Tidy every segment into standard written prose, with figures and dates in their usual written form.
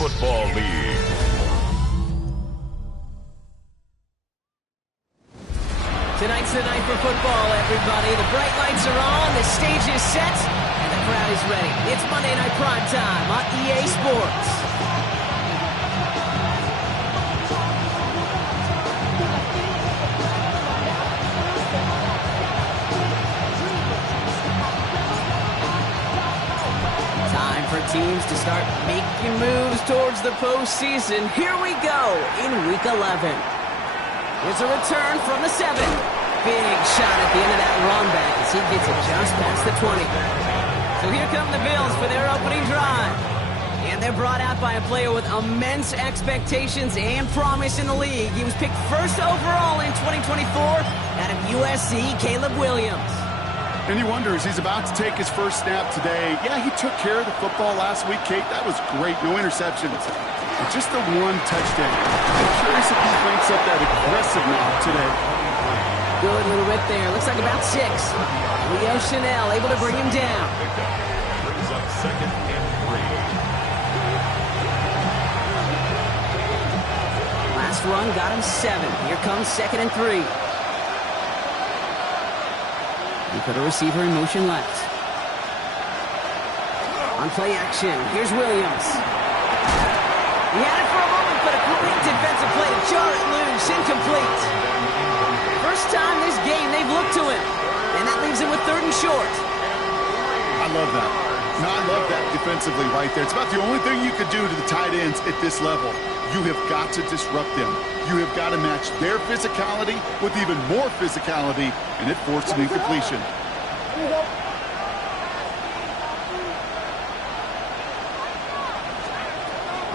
Football League. Tonight's the night for football, everybody. The bright lights are on, the stage is set, and the crowd is ready. It's Monday Night Prime Time on EA Sports. Time for teams to start making moves towards the postseason. Here we go in Week 11. Here's a return from the 7. Big shot at the end of that run back as he gets it just past the 20. So here come the Bills for their opening drive. And they're brought out by a player with immense expectations and promise in the league. He was picked first overall in 2024 out of USC, Caleb Williams. And you wonder, as he's about to take his first snap today, yeah, he took care of the football last week, Kate. That was great. No interceptions. Just the one touchdown. I'm curious if he brings up that aggressive knock today. Good little rip there. Looks like about 6. Leo Chanel able to bring him down. Brings up 2nd and 3. Last run got him 7. Here comes 2nd and 3. We put a receiver in motion left. On play action, here's Williams. He had it for a moment, but a great defensive play to jar it loose. Incomplete. First time this game they've looked to him. And that leaves him with 3rd and short. I love that. No, I love that defensively right there. It's about the only thing you could do to the tight ends at this level. You have got to disrupt them. You have got to match their physicality with even more physicality, and it forced an incompletion.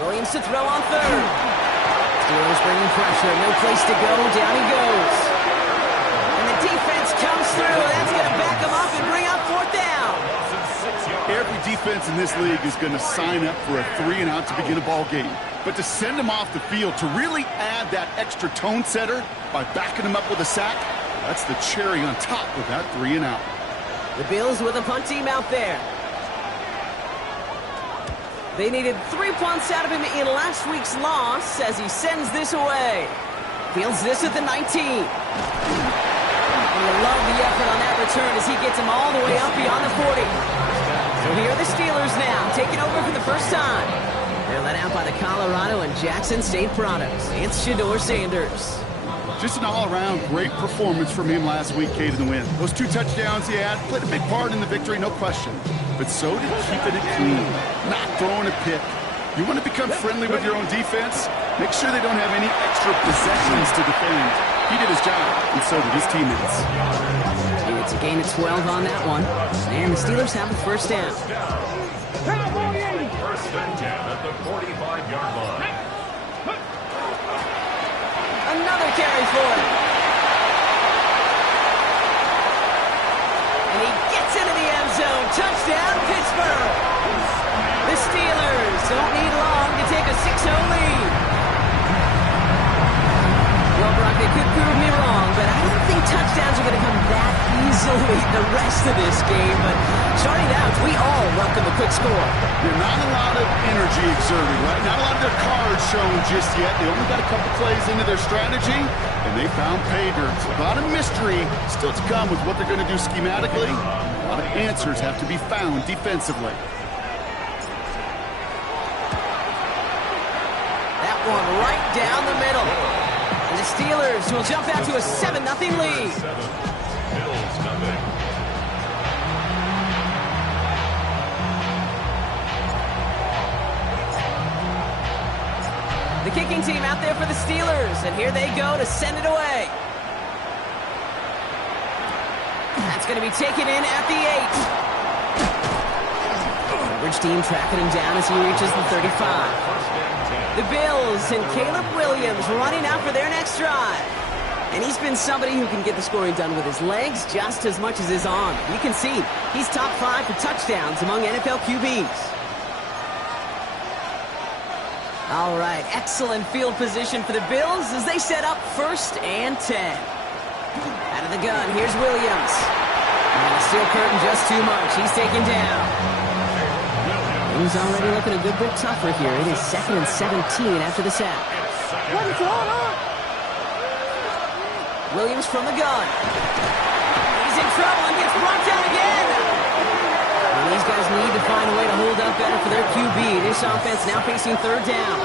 Williams to throw on 3rd. Steelers bringing pressure. No place to go. Down he goes. And the defense comes through. That's going to back him up and bring up 4th down. Every defense in this league is going to sign up for a 3-and-out to begin a ball game. But to send him off the field, to really add that extra tone setter by backing him up with a sack, that's the cherry on top of that 3-and-out. The Bills with a punt team out there. They needed 3 punts out of him in last week's loss as he sends this away. Fields this at the 19. And you love the effort on that return as he gets him all the way up beyond the 40. So here are the Steelers now, taking over for the first time. They're led out by the Colorado and Jackson State products. It's Shedeur Sanders. Just an all-around great performance from him last week, Kate, in the win. Those 2 touchdowns he had played a big part in the victory, no question. But so did keeping it clean, not throwing a pick. You want to become friendly with your own defense? Make sure they don't have any extra possessions to defend. He did his job, and so did his teammates. It's a gain of 12 on that one. And the Steelers have the first down. First and 10 at the 45-yard line. Another carry for him. And he gets into the end zone. Touchdown, Pittsburgh. The Steelers don't need long to take a 6-0 lead. Well, Brock, they could prove me wrong, but I don't think touchdowns are going to come that easily the rest of this game. But starting out, we all welcome a quick score. Yeah, not a lot of energy exerted, right? Not a lot of their cards shown just yet. They only got a couple plays into their strategy, and they found pay dirt. A lot of mystery still to come with what they're going to do schematically. A lot of answers have to be found defensively. That one right down the middle. And the Steelers will jump out to a 7-0 lead. Bills nothing. The kicking team out there for the Steelers, and here they go to send it away. That's going to be taken in at the 8. Coverage team tracking him down as he reaches the 35. The Bills and Caleb Williams running out for their next drive. And he's been somebody who can get the scoring done with his legs just as much as his arm. You can see he's top 5 for touchdowns among NFL QBs. All right, excellent field position for the Bills as they set up 1st and 10. Out of the gun, here's Williams. And the steel curtain just too much. He's taken down. Things already looking a good bit tougher here. It is 2nd and 17 after the sack. Williams from the gun. He's in trouble and gets brought down again. And these guys need to find a way to hold up better for their QB. This offense now facing 3rd down.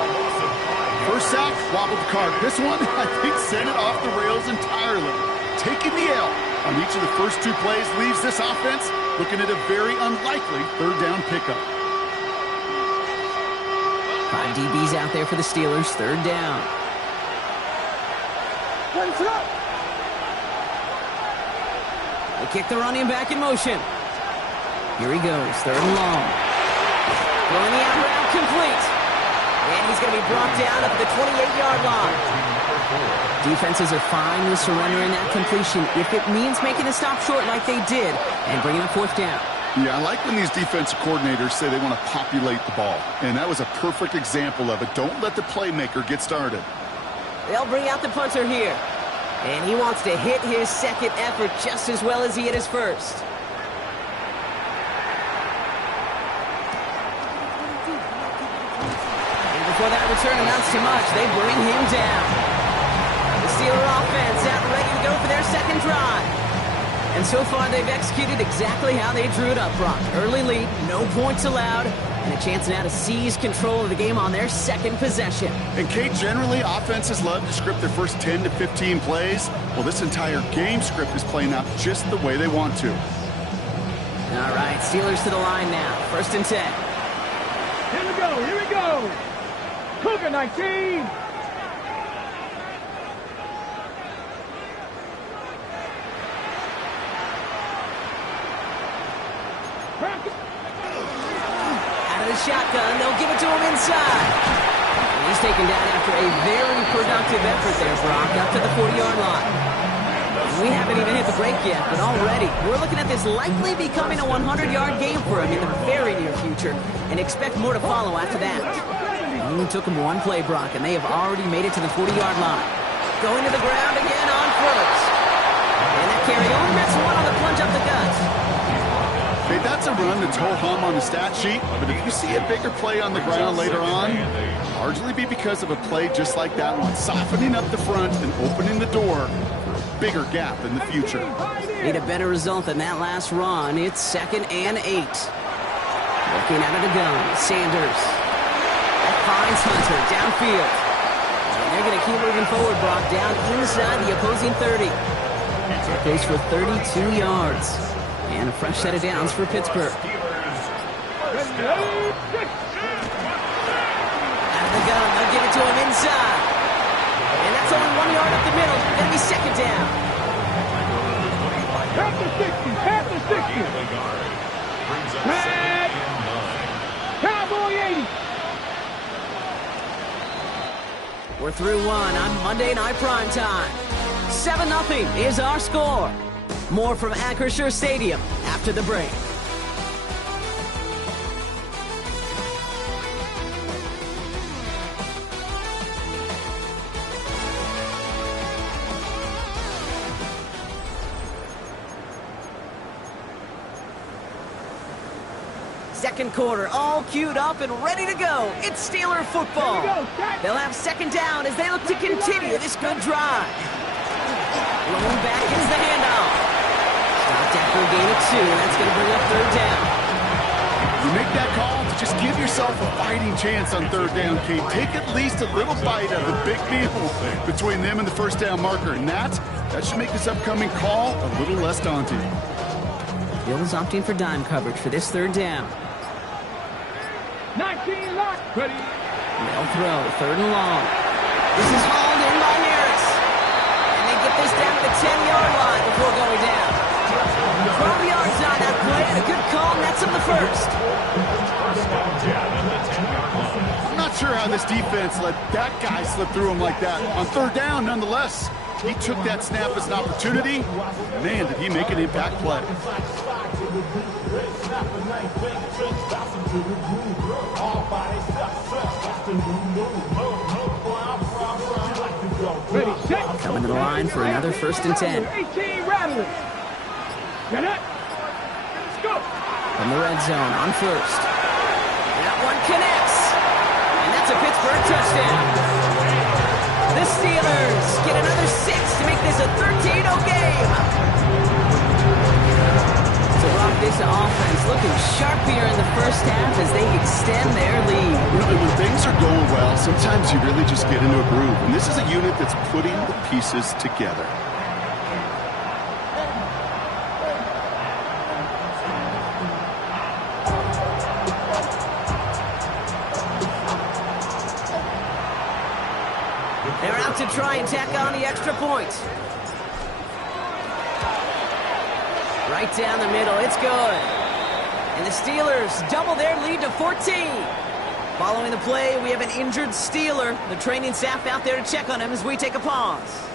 First sack, wobbled the cart. This one, I think, sent it off the rails entirely. Taking the L on each of the first 2 plays leaves this offense looking at a very unlikely 3rd down pickup. 5 DBs out there for the Steelers. 3rd down. They kick the running back in motion. Here he goes. 3rd and long. Throwing the out route complete. And he's going to be brought down at the 28-yard line. Defenses are fine with surrendering that completion if it means making a stop short like they did and bringing up 4th down. Yeah, I like when these defensive coordinators say they want to populate the ball. And that was a perfect example of it. Don't let the playmaker get started. They'll bring out the punter here. And he wants to hit his 2nd effort just as well as he hit his 1st. And before that return amounts to much, they bring him down. The Steeler offense out ready to go for their 2nd drive. And so far, they've executed exactly how they drew it up, Brock. Early lead, no points allowed, and a chance now to seize control of the game on their 2nd possession. And, Kate, generally, offenses love to script their first 10 to 15 plays. Well, this entire game script is playing out just the way they want to. All right, Steelers to the line now. 1st and 10. Here we go. Cougar 19. Out of the shotgun, they'll give it to him inside. And he's taken down after a very productive effort there, Brock, up to the 40-yard line. We haven't even hit the break yet, but already we're looking at this likely becoming a 100-yard game for him in the very near future, and expect more to follow after that. It only took him 1 play, Brock, and they have already made it to the 40-yard line. Going to the ground again on 1st. And that carry only gets 1 on the plunge up the gut. Hey, that's a run that's ho-hum on the stat sheet, but if you see a bigger play on the ground later on, largely be because of a play just like that one, softening up the front and opening the door for a bigger gap in the future. Need a better result than that last run. It's 2nd and 8. Looking out of the gun, Sanders. That finds Hunter downfield. And they're going to keep moving forward, Brock, down inside the opposing 30. That goes for 32 yards. And a fresh set of downs for Pittsburgh. Out of the gun, they'll give it to him inside. And that's only 1 yard up the middle. Going to be 2nd down. Half the 60. Cowboy 80. We're through 1 on Monday Night Primetime. 7-0 is our score. More from Acrisure Stadium after the break. Second quarter, all queued up and ready to go. It's Steeler football. They'll have 2nd down as they look to continue this good drive. Rolling back is the handoff. Stopped after a gain of 2. That's going to bring up 3rd down. You make that call to just give yourself a fighting chance on 3rd down, Kate. Take at least a little bite of the big meal between them and the 1st down marker. And that should make this upcoming call a little less daunting. Bills opting for dime coverage for this 3rd down. 19 lock. Ready. They'll throw. 3rd and long. This is hauled in by Harris. And they get this down to the 10-yard line before going down. 12 yards on that play, and a good call nets him the 1st. I'm not sure how this defense let that guy slip through him like that. On 3rd down, nonetheless, he took that snap as an opportunity. Man, did he make an impact play. Ready, set. Coming to the line for another 1st and 10. 18 rattling. Get it. Let's go. From the red zone on 1st. connects. And that's a Pittsburgh touchdown. The Steelers get another 6 to make this a 13-0 game. So, Brock, this offense looking sharp here in the first half as they extend their lead. Really, when things are going well, sometimes you really just get into a groove. And this is a unit that's putting the pieces together. They're out to try and tack on the extra point. Right down the middle, it's good. And the Steelers double their lead to 14. Following the play, we have an injured Steeler. The training staff out there to check on him as we take a pause.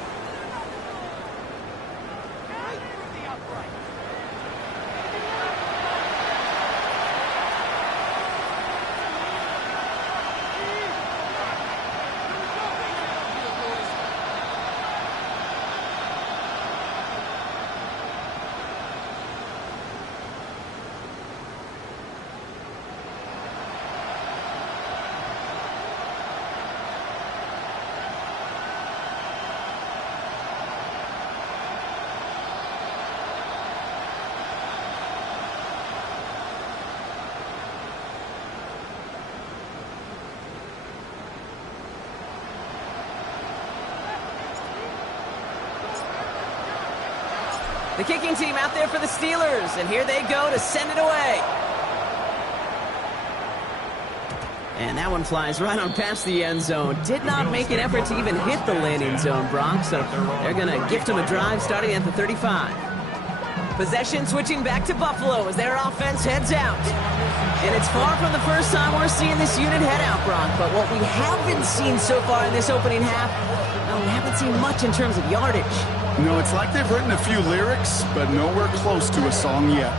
The kicking team out there for the Steelers, and here they go to send it away. And that one flies right on past the end zone. Did not make an effort to even hit the landing zone, Brock, so they're going to gift him a drive starting at the 35. Possession switching back to Buffalo as their offense heads out. And it's far from the first time we're seeing this unit head out, Brock, but what we haven't seen so far in this opening half, well, we haven't seen much in terms of yardage. No, it's like they've written a few lyrics, but nowhere close to a song yet.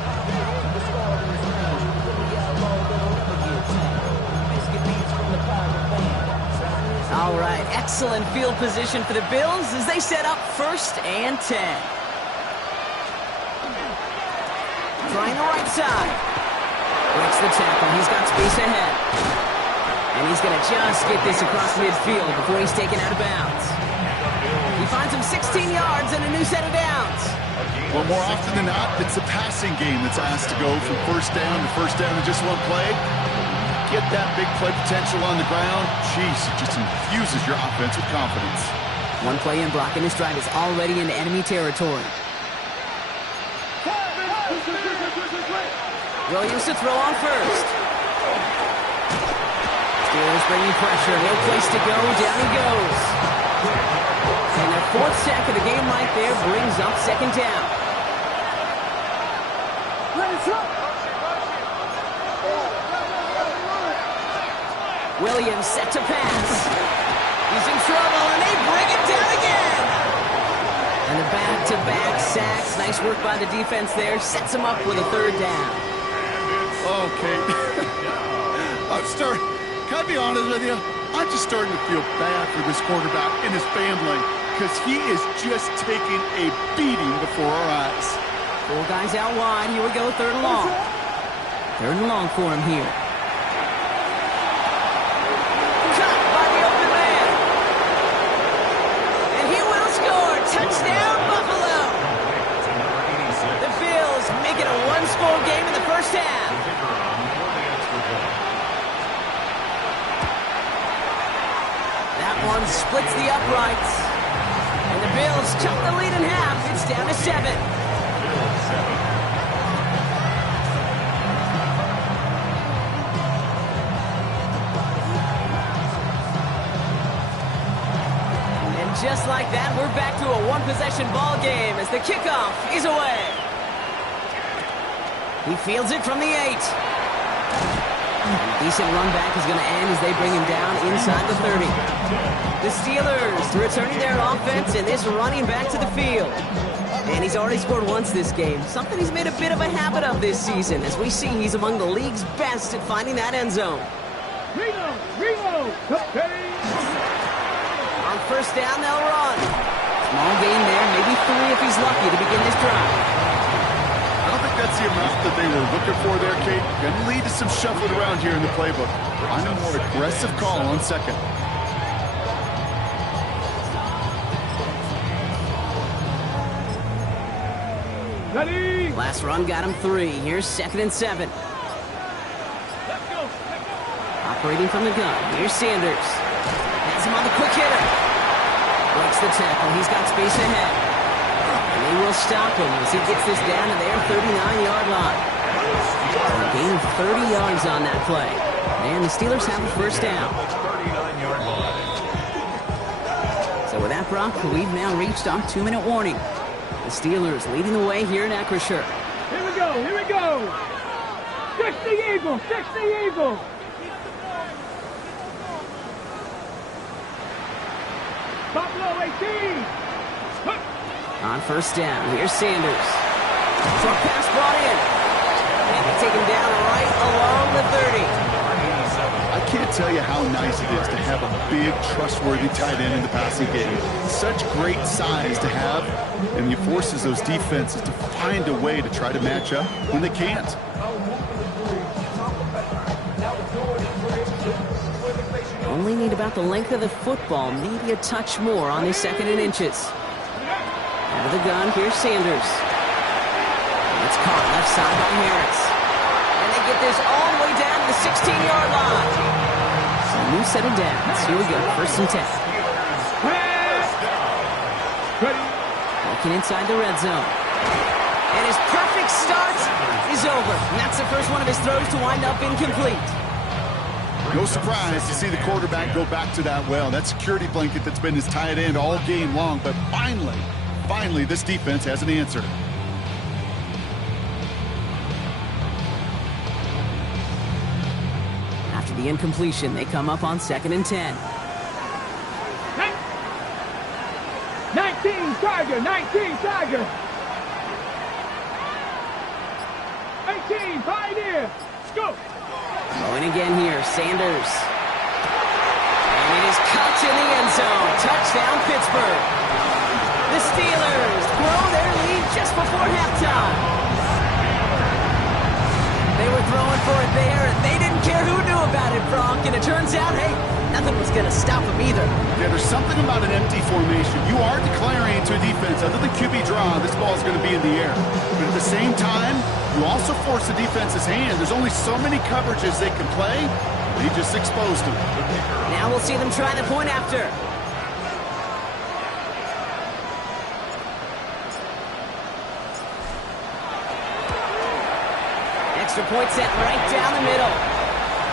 All right, excellent field position for the Bills as they set up 1st and 10. Trying the right side. Breaks the tackle. He's got space ahead. And he's going to just get this across midfield before he's taken out of bounds. He finds him 16 yards and a new set of downs. Well, more often than not, it's the passing game that's asked to go from first down to just one play. Get that big play potential on the ground. Jeez, it just infuses your offense with confidence. One play in, Brock, and his drive is already into enemy territory. Williams to throw on first. Steelers bringing pressure. No place to go. Down he goes. And their 4th sack of the game right there brings up 2nd down. Williams set to pass. He's in trouble, and they bring it down again. And the back-to-back sacks. Nice work by the defense there. Sets him up with a 3rd down. Okay. Can I be honest with you? I'm just starting to feel bad for this quarterback and his family because he is just taking a beating before our eyes. 4 guys out wide. Here we go, 3rd and long. 3rd and long for him here. Cut by the open man. And he will score. Touchdown, Buffalo. The Bills make it a 1-score game in the first half. That one splits the uprights. And the Bills cut the lead in half. It's down to 7. Just like that, we're back to a 1-possession ball game as the kickoff is away. He fields it from the 8. Decent run back is going to end as they bring him down inside the 30. The Steelers returning their offense and this running back to the field. And he's already scored once this game, something he's made a bit of a habit of this season. As we see, he's among the league's best at finding that end zone. Reno, On 1st down, they'll run. Small gain there, maybe 3 if he's lucky to begin this drive. I don't think that's the amount that they were looking for there, Kate. Going to lead to some shuffling around here in the playbook. Find a more aggressive call on second. Ready? Last run got him 3. Here's 2nd and 7. Let's go. Operating from the gun. Here's Sanders. Has him on the quick hitter. Breaks the tackle. He's got space ahead. And they will stop him as he gets this down to their 39-yard line. A gain of 30 yards on that play. And the Steelers have a first down. 39-yard line. So with that, Brock, we've now reached our 2-minute warning. The Steelers leading the way here in Acrisure. Here we go. Here we go. 60 Eagles. 60 Eagles. Buffalo 18. On first down, here's Sanders. Short pass brought in. And they take him down right along the 30. I can't tell you how nice it is to have a big, trustworthy tight end in the passing game. Such great size to have, and it forces those defenses to find a way to try to match up when they can't. Only need about the length of the football, maybe a touch more on this 2nd and inches. Out of the gun, here's Sanders. It's caught left side by Harris. And they get this all the way down to the 16-yard line. So new set of downs. Here we go, 1st and 10. Ready? Looking inside the red zone. And his perfect start is over. And that's the first one of his throws to wind up incomplete. No surprise to see the quarterback go back to that well. That security blanket that's been his tight end all game long. But finally, this defense has an answer. After the incompletion, they come up on 2nd and 10. 19 Tiger. 19 Tiger. 18 Pioneer. Let's go. Going again here, Sanders. And it is caught in the end zone. Touchdown, Pittsburgh. The Steelers grow their lead just before halftime. They were throwing for it there, and they didn't care who knew about it, Frank. And it turns out, hey, nothing was going to stop them either. Yeah, there's something about an empty formation. You are declaring to a defense, other than QB draw, this ball is going to be in the air. But at the same time, you also force the defense's hand. There's only so many coverages they can play. They just exposed them. Now we'll see them try the point after. Extra point set right down the middle.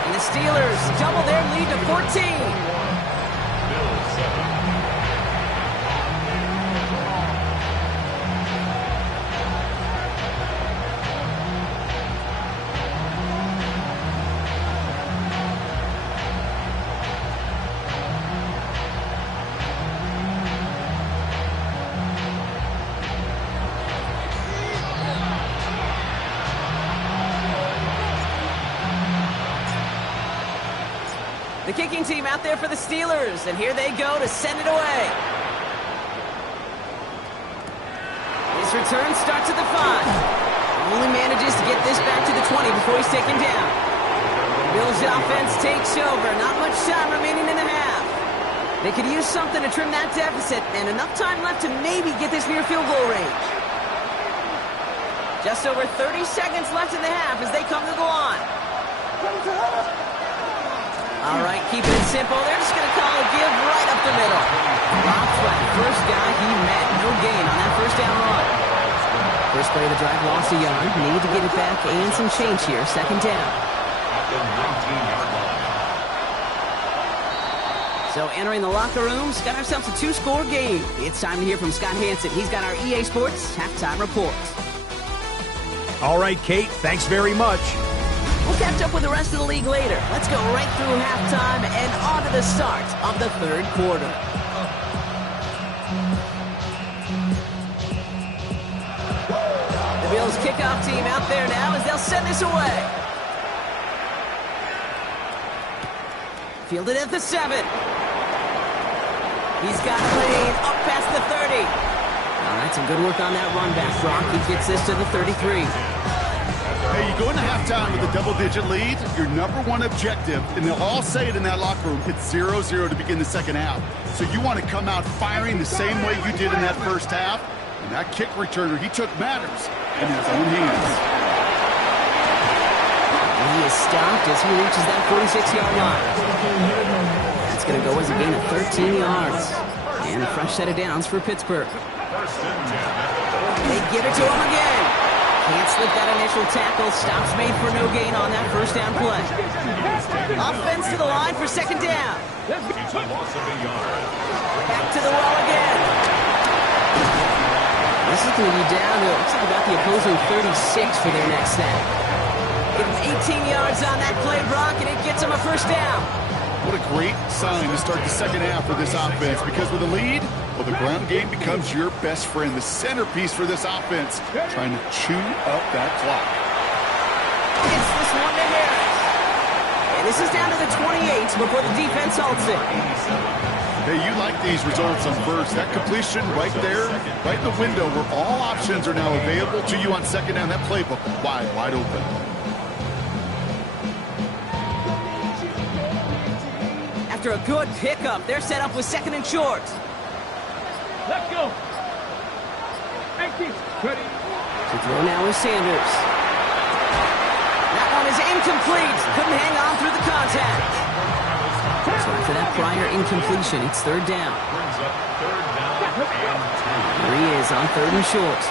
And the Steelers double their lead to 14. Bills 7. The kicking team out there for the Steelers, and here they go to send it away. His return starts at the 5. Only manages to get this back to the 20 before he's taken down. Bills offense takes over. Not much time remaining in the half. They could use something to trim that deficit, and enough time left to maybe get this near field goal range. Just over 30 seconds left in the half as they come to the line. All right, keeping it simple. They're just going to call a give right up the middle. Rob Flat, first guy he met. No gain on that first down run. First play of the drive lost a yard. Need to get it back and some change here. 2nd down. At the 19-yard line. So entering the locker rooms, got ourselves a 2-score game. It's time to hear from Scott Hansen. He's got our EA Sports halftime report. All right, Kate, thanks very much. We'll catch up with the rest of the league later. Let's go right through halftime and on to the start of the 3rd quarter. The Bills kickoff team out there now as they'll send this away. Fielded at the 7. He's got a lane up past the 30. All right, some good work on that run back, Brock. He gets this to the 33. Hey, you go into halftime with a double-digit lead, your number one objective, and they'll all say it in that locker room, it's 0-0 to begin the second half. So you want to come out firing the same way you did in that first half. And that kick returner, he took matters in his own hands. And he is stopped as he reaches that 46-yard line. That's going to go as a gain of 13 yards. And a fresh set of downs for Pittsburgh. They give it to him again. Can't slip that initial tackle. Stops made for no gain on that first down play. Offense to the line for second down. Back to the well again. This is going to be down to, looks like about the opposing 36 for their next snap. Give him 18 yards on that play, Brock, and it gets him a first down. What a great sign to start the second half for this offense, because with a lead, well, the ground game becomes your best friend, the centerpiece for this offense, trying to chew up that clock. Gets this one to Harris. And this is down to the 28 before the defense halts it. Hey, you like these results on first. That completion right there, right in the window where all options are now available to you on second down. That playbook wide open. After a good pickup, they're set up with second and short. Let's go. 19. Ready. To throw now is Sanders. That one is incomplete. Couldn't hang on through the contact. So after that prior incompletion, it's third down. Here he is on third and short.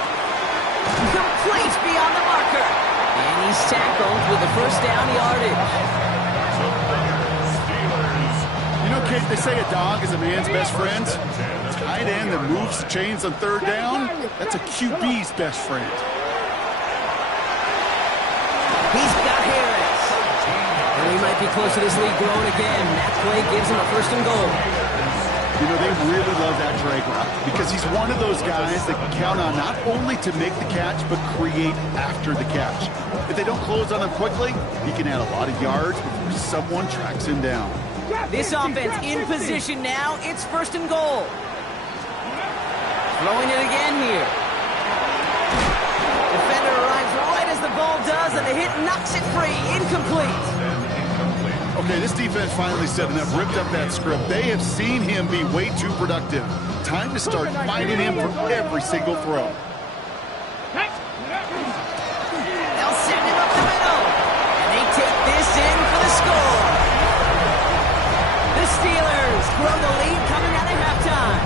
Complete beyond the marker. And he's tackled with the first down yardage. You know, Kate, they say a dog is a man's best friend. Tight end that moves the chains on third down, that's a QB's best friend. He's got Harris. And we might be close to this lead growing again. That play gives him a first and goal. You know, they really love that drag route because he's one of those guys that can count on not only to make the catch, but create after the catch. If they don't close on him quickly, he can add a lot of yards before someone tracks him down. This offense in position now. It's first and goal. Throwing it again here. Defender arrives right as the ball does, and the hit knocks it free. Incomplete. Okay, this defense finally setting up, ripped up that script. They have seen him be way too productive. Time to start fighting him for every single throw. They'll send him up the middle. And they take this in for the score. The Steelers grow the lead coming out of halftime.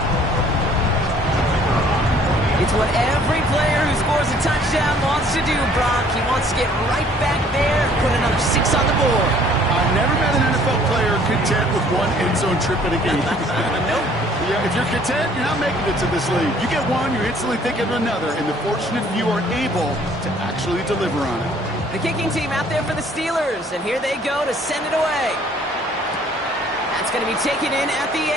It's what every player who scores a touchdown wants to do, Brock. He wants to get right back there and put another 6 on the board. I've never met an NFL player content with one end zone trip in a game. Nope. Yeah, if you're content, you're not making it to this league. You get one, you're instantly thinking of another, and the fortunate few are able to actually deliver on it. The kicking team out there for the Steelers, and here they go to send it away. That's going to be taken in at the 8.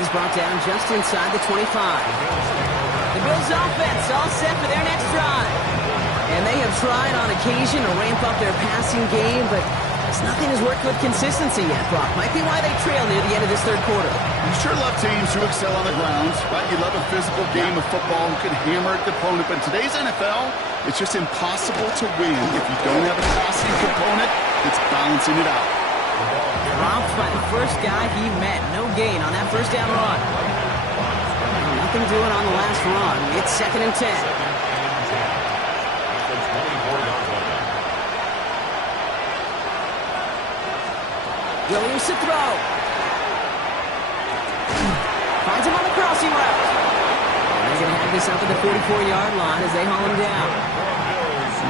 He's brought down just inside the 25. The Bills offense all set for their next drive. And they have tried on occasion to ramp up their passing game, but nothing has worked with consistency yet, Brock. Might be why they trail near the end of this third quarter. You sure love teams who excel on the ground, right? You love a physical game of football who can hammer at the opponent. But in today's NFL, it's just impossible to win if you don't have a passing component that's balancing it out. Dropped by the first guy he met. No gain on that first down run. Nothing doing on the last run. It's second and 10. Williams to throw. Finds him on the crossing route. And they're going to have this up at the 44-yard line as they haul him down.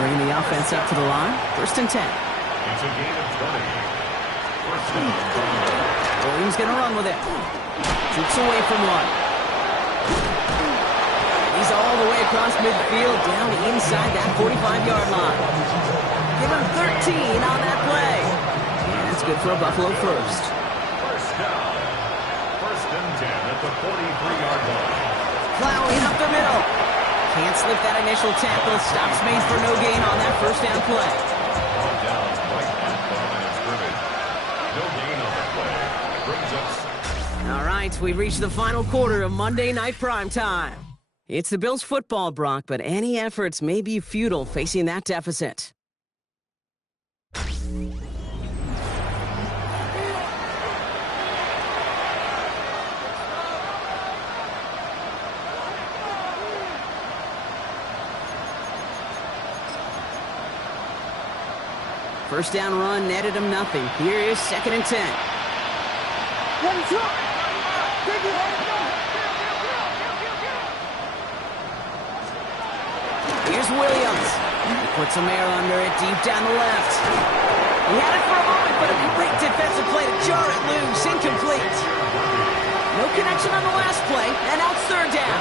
Bringing the offense up to the line. First and 10. It's a gain of 20. Williams going to run with it. Shoots away from one. He's all the way across midfield, down inside that 45-yard line. Give him 13 on that play. And that's good for a Buffalo first. First down. First and 10 at the 43-yard line. Plowing up the middle. Can't slip that initial tackle. Stops made for no gain on that first down play. Brought down right at the line of scrimmage. No gain on the play. Brings up. All right, we've reached the final quarter of Monday Night Primetime. It's the Bills football, Brock, but any efforts may be futile facing that deficit. First down run netted him nothing. Here is 2nd and 10. Here's Williams. He puts some air under it deep down the left. He had it for a moment, but a great defensive play to jar it loose. Incomplete. No connection on the last play, and now it's 3rd down.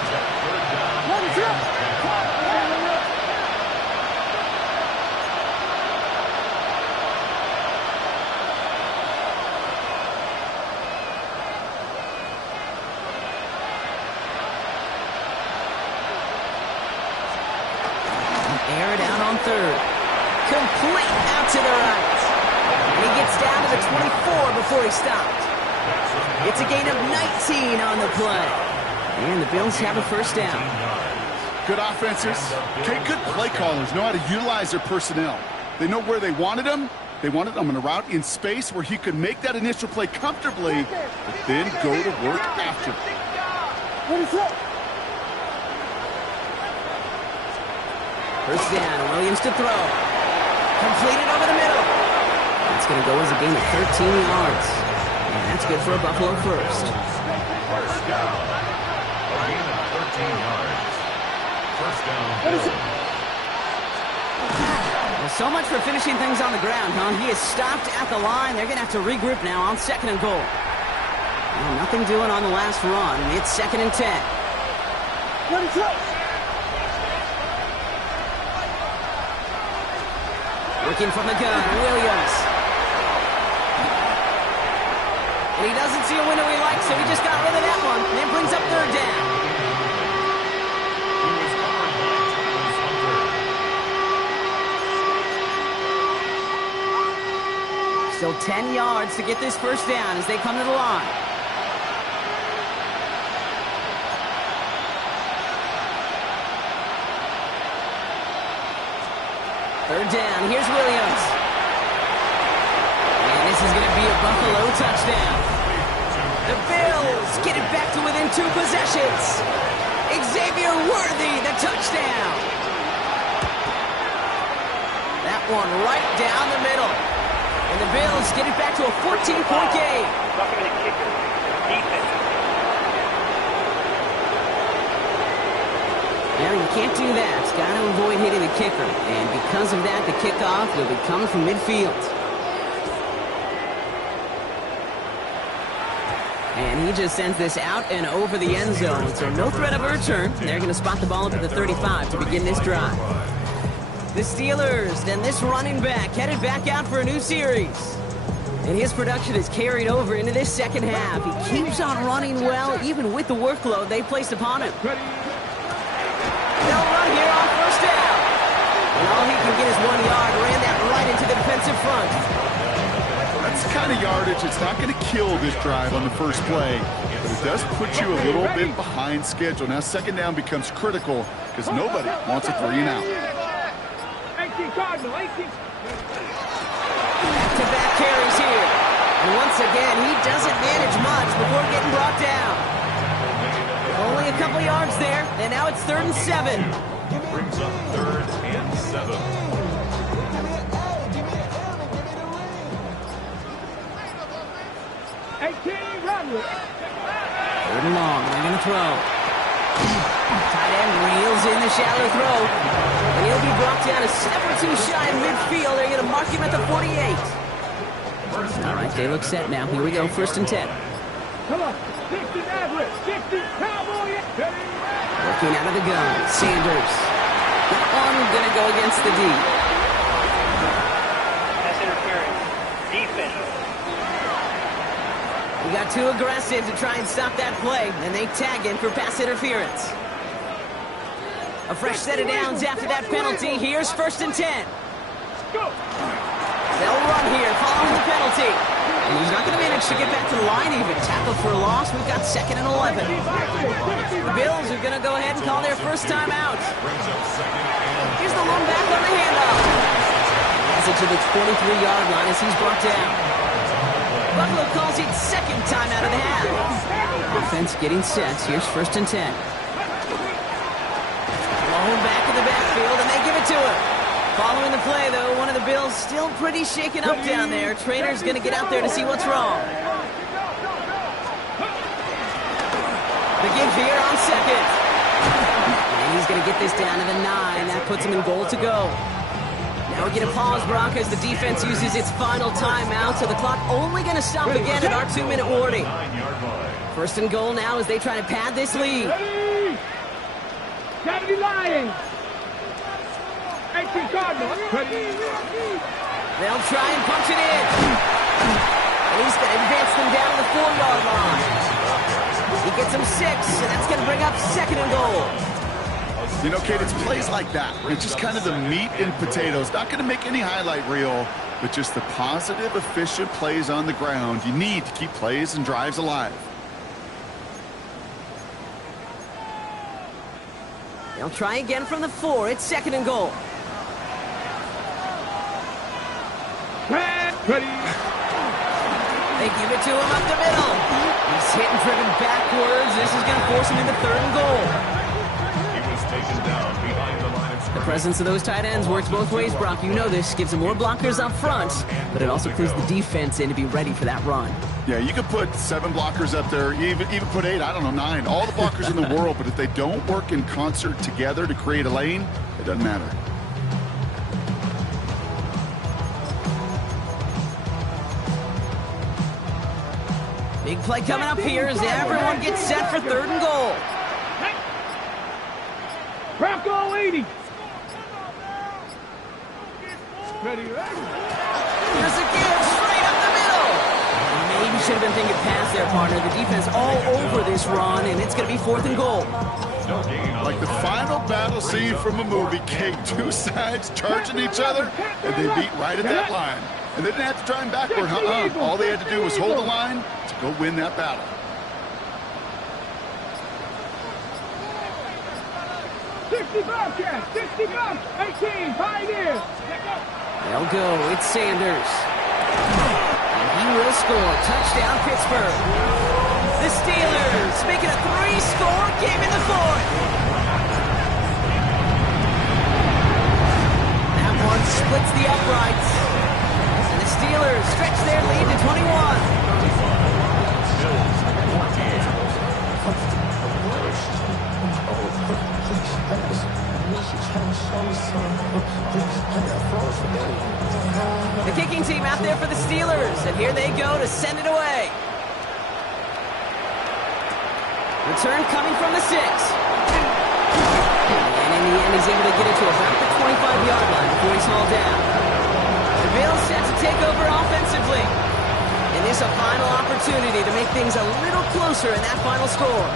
Air it out on 3rd. Complete out to the right. And he gets down to the 24 before he stopped. It's a gain of 19 on the play. And the Bills have a 1st down. Good offenses. Okay, good play callers know how to utilize their personnel. They know where they wanted him. They wanted him on a route in space where he could make that initial play comfortably, but then go to work after. First down, Williams to throw. Completed over the middle. That's going to go as a gain of 13 yards. And that's good for a Buffalo first. First down. A gain of 13 yards. First down. Well, so much for finishing things on the ground, huh? He is stopped at the line. They're going to have to regroup now on 2nd and goal. Well, nothing doing on the last run. It's 2nd and 10. Working from the gun, Williams. And he doesn't see a window he likes, so he just got rid of that one. And then brings up 3rd down. He was covered by Thomas Hunter. Still 10 yards to get this 1st down as they come to the line. Third down, here's Williams. And this is going to be a Buffalo touchdown. The Bills get it back to within 2 possessions. Xavier Worthy, the touchdown. That one right down the middle. And the Bills get it back to a 14-point game. Now, you can't do that. Got to avoid hitting the kicker. And because of that, the kickoff will be coming from midfield. And he just sends this out and over the end zone. So no threat of a return. They're going to spot the ball up at the 35 to begin this drive. The Steelers, then this running back, headed back out for a new series. And his production is carried over into this 2nd half. He keeps on running well, even with the workload they placed upon him. They'll run here on 1st down. And all he can get is 1 yard. Ran that right into the defensive front. That's the kind of yardage it's not going to kill this drive on the first play, but it does put you a little bit behind schedule. Now 2nd down becomes critical because nobody wants a 3 and out. 18 Cardinal, 18. Back-to-back carries here. And once again, he doesn't manage much before getting brought down. Only a couple yards there, and now it's 3rd and 7. Brings up 3rd and 7. Third and long, they're going to throw. Tight end reels in the shallow throw. And he'll be brought down a step or 2 shy in midfield. They're going to mark him at the 48. All right, they look set now. Here we go, 1st and 10. Come on, 60 Maverick, 60 Cowboy. Working out of the gun, Sanders. That one going to go against the D. Pass interference. Defense. He got too aggressive to try and stop that play, and they tag him for pass interference. A fresh set of downs after that penalty. Here's 1st and 10. Go. They'll run here following the penalty. And he's not going to manage to get back to the line even. Tackle for a loss. We've got 2nd and 11. The Bills are going to go ahead and call their first time out. Here's the lone back on the handoff. Has it to the 23-yard line as he's brought down. Buffalo calls it 2nd time out of the half. Offense getting set. Here's 1st and 10. Lone back in the backfield, and they give it to him. Following the play, though, one of the Bills still pretty shaken up down there. Trainer's going to get out there to see what's wrong. The give here on 2nd. And he's going to get this down to the 9. That puts him in goal to go. Now we get a pause, Brock, as the defense uses its final timeout, so the clock only going to stop again at our 2-minute warning. 1st and goal now as they try to pad this lead. 70 Lions. 18 Cardinals. They'll try and punch it in. And he's going to advance them down to the 4-yard line. He gets them 6, and that's going to bring up 2nd and goal. You know, Kate, it's plays like that. It's just kind of the meat and potatoes. Not going to make any highlight reel, but just the positive, efficient plays on the ground you need to keep plays and drives alive. They'll try again from the 4. It's 2nd and goal. Ready. They give it to him up the middle. He's hit and driven backwards. This is going to force him into 3rd and goal. He was taken down behind the line of The scrimmage. presence of those tight ends works both ways, Brock. You know this. Gives them more blockers up front, but it also clues the defense in to be ready for that run. Yeah, you could put 7 blockers up there, even put 8, I don't know, 9. All the blockers in the world, but if they don't work in concert together to create a lane, it doesn't matter. Big play coming up here as everyone gets set for 3rd and goal. Bronco 80. Ready. Here's a give straight up the middle. Maybe should have been thinking pass there, partner. The defense all over this run, and it's going to be 4th and goal. Like the final battle scene from a movie, Kate, 2 sides charging each other, and they beat right at that line. And they didn't have to drive him backward, All they had to do was hold the line to go win that battle. Bobcat, 60 Bucks, 18, Pioneer. They'll go. It's Sanders. And he will score. Touchdown, Pittsburgh. The Steelers making a 3-score game in the 4th. That one splits the uprights. And the Steelers stretch their lead to 21. The kicking team out there for the Steelers, and here they go to send it away. Return coming from the 6. And in the end, he's able to get it to about the 25-yard line before he's hauled down. The Bills set to take over offensively. And this a final opportunity to make things a little closer in that final score.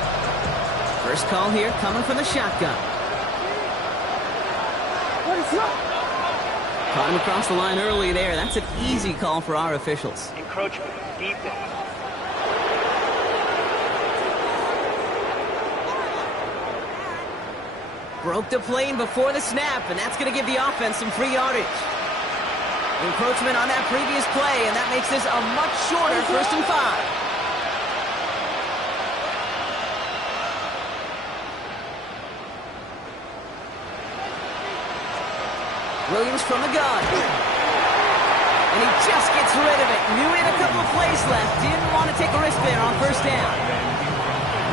First call here coming from the shotgun. Caught him across the line early there. That's an easy call for our officials. Encroachment. Defense. Broke the plane before the snap, and that's going to give the offense some free yardage. Encroachment on that previous play, and that makes this a much shorter 1st and 5. Williams from the gun. And he just gets rid of it. Knew he had a couple of plays left. Didn't want to take a risk there on 1st down.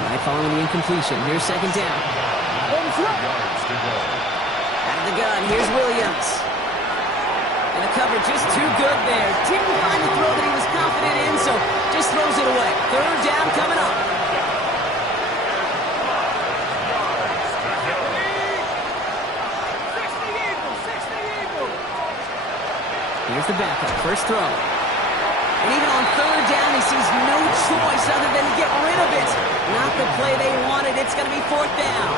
Right following the incompletion. Here's 2nd down. Out of the gun. Here's Williams. And the cover just too good there. Didn't find the throw that he was confident in, so just throws it away. 3rd down coming up. Here's the backup, first throw. And even on 3rd down, he sees no choice other than to get rid of it. Not the play they wanted. It's going to be 4th down.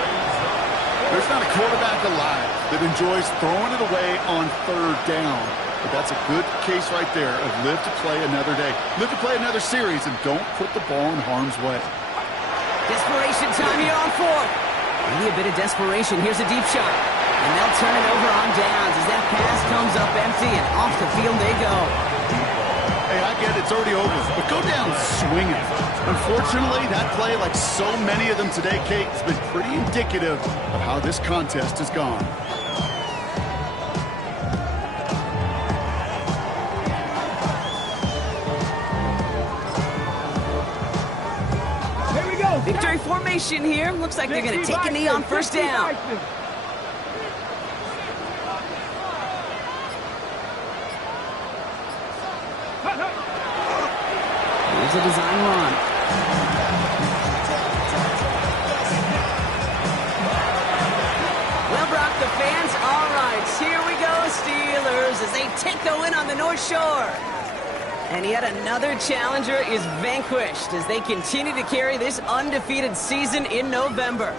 There's not a quarterback alive that enjoys throwing it away on 3rd down. But that's a good case right there of live to play another day. Live to play another series, and don't put the ball in harm's way. Desperation time here on fourth. Maybe a bit of desperation. Here's a deep shot. And they'll turn it over on downs as that pass comes up empty, and off the field they go. Hey, I get it, it's already over, but go down swinging. Unfortunately, that play, like so many of them today, Kate, has been pretty indicative of how this contest has gone. Here we go. Victory formation here. Looks like they're going to take a knee on first down. Here's a design run. Well, Brock, the fans, all right, here we go, Steelers, as they take the win on the North Shore. And yet another challenger is vanquished as they continue to carry this undefeated season in November.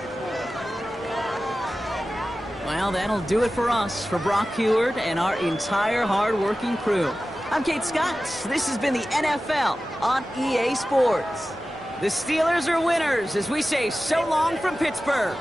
Well, that'll do it for us, for Brock Heward and our entire hard-working crew. I'm Kate Scott. This has been the NFL on EA Sports. The Steelers are winners as we say so long from Pittsburgh.